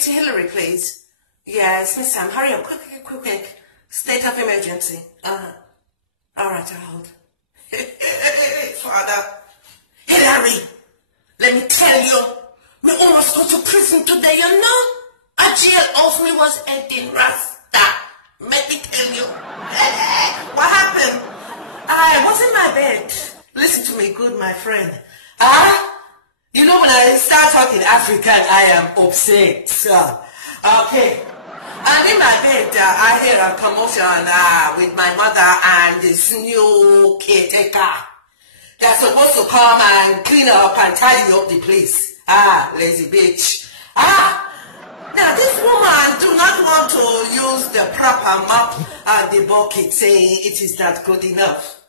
speak to Hillary, please? Yes, Miss Sam, hurry up, quick. State of emergency. All right, I'll hold. Father, Hillary, let me tell you, me almost go to prison today, you know? A jail of me was heading Rasta. Let me tell you. What happened? I was in my bed. Listen to me good, my friend. You know when I start talking African, I am upset. Okay. I'm in my bed. I hear a commotion with my mother and this new caretaker. They're supposed to come and clean up and tidy up the place. Lazy bitch. Now this woman do not want to use the proper mop and the bucket, saying it is not good enough.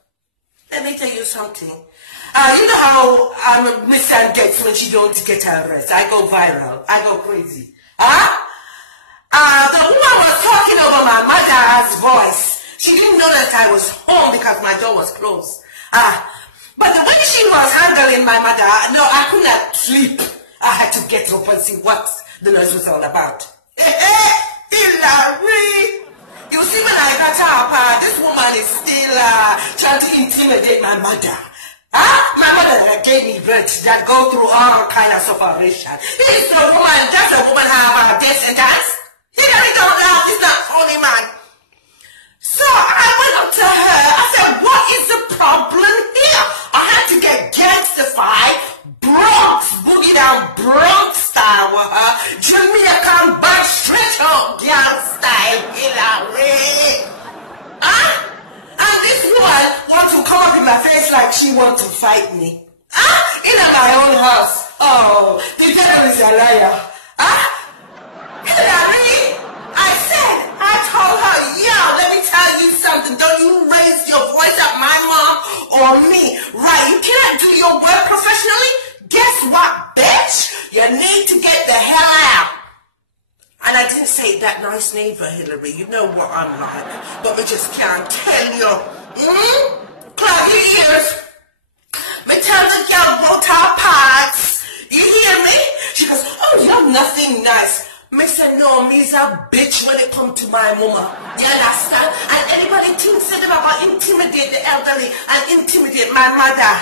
Let me tell you something. You know how Miss Ann gets when she don't get her rest. I go viral. I go crazy. The woman was talking over my mother's voice. She didn't know that I was home because my door was closed. But the way she was handling my mother, no, I could not sleep. I had to get up and see what the noise was all about. Hillary! You see, when I got up, this woman is still trying to intimidate my mother. My mother gave me birth that go through all kind of separation. Does a woman have death and dance? Hillary, don't laugh, it's not funny, man. So I went up to her, I said, what is the problem here? I had to get gangstified, Bronx, boogie down Bronx style with her, Jamaican back straight up, girl style, Hillary. And this woman wants to come up in my face like she wants to fight me. In my own house. Oh, the devil is a liar. Hillary, I told her, let me tell you something. Don't you raise your voice at my mom or me. Right, you cannot do your work professionally. Guess what, bitch? You need to get the hell out. And I didn't say that nice neighbor, Hillary. You know what I'm like. But we just can't tell you. Clap your ears. Me tell the girl about her parts. You hear me? She goes, oh, you're nothing nice. Me say, no, me's a bitch when it come to my mama. You understand? And anybody thinks that they're about intimidate the elderly and intimidate my mother.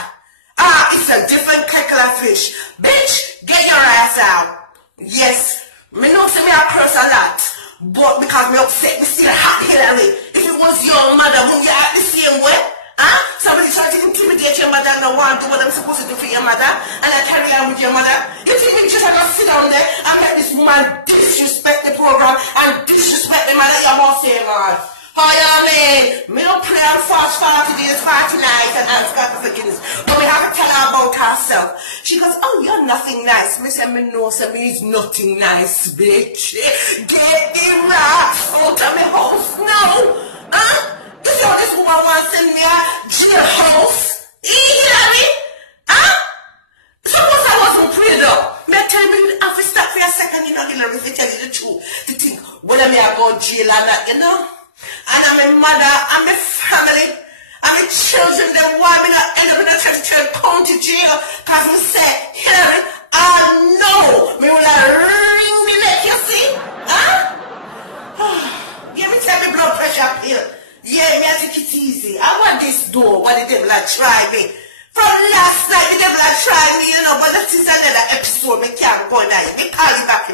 It's a different kettle of fish. Bitch, get your ass out. Yes, me know say me a curse a lot. But because me upset, me still hot, Hillary. If it was your mother, wouldn't you act the same way? Somebody tried to intimidate your mother and no one do what I'm supposed to do for your mother, and I carry on with your mother. You think me just gonna sit down there and let this woman disrespect the program and disrespect the mother? You're more saying, man. How you mean? Me don't pray and fast 40 days, 40 nights and ask God for forgiveness. But we have to tell her about herself. She goes, oh, you're nothing nice. Me say, me know, so me is nothing nice, bitch. Get the rats out of my house now. You see what this woman wants in me a jailhouse? You hear me? Suppose I wasn't prayed up. Me tell me, I have to stop for a second, you know, Hillary, if I tell you the truth. To think whether me I go jail or not, you know? And I'm a mother, I'm a family, I'm a children, then why me not end up in a 33rd county jail? Because me say, Hillary, I know me will ring me neck, you see? Yeah, me tell me blood pressure pill. Yeah, me I take it easy. I want this door, what the devil I try me. From last night, the devil I tried me, you know, but that is another episode, me can't go now. Me call you back.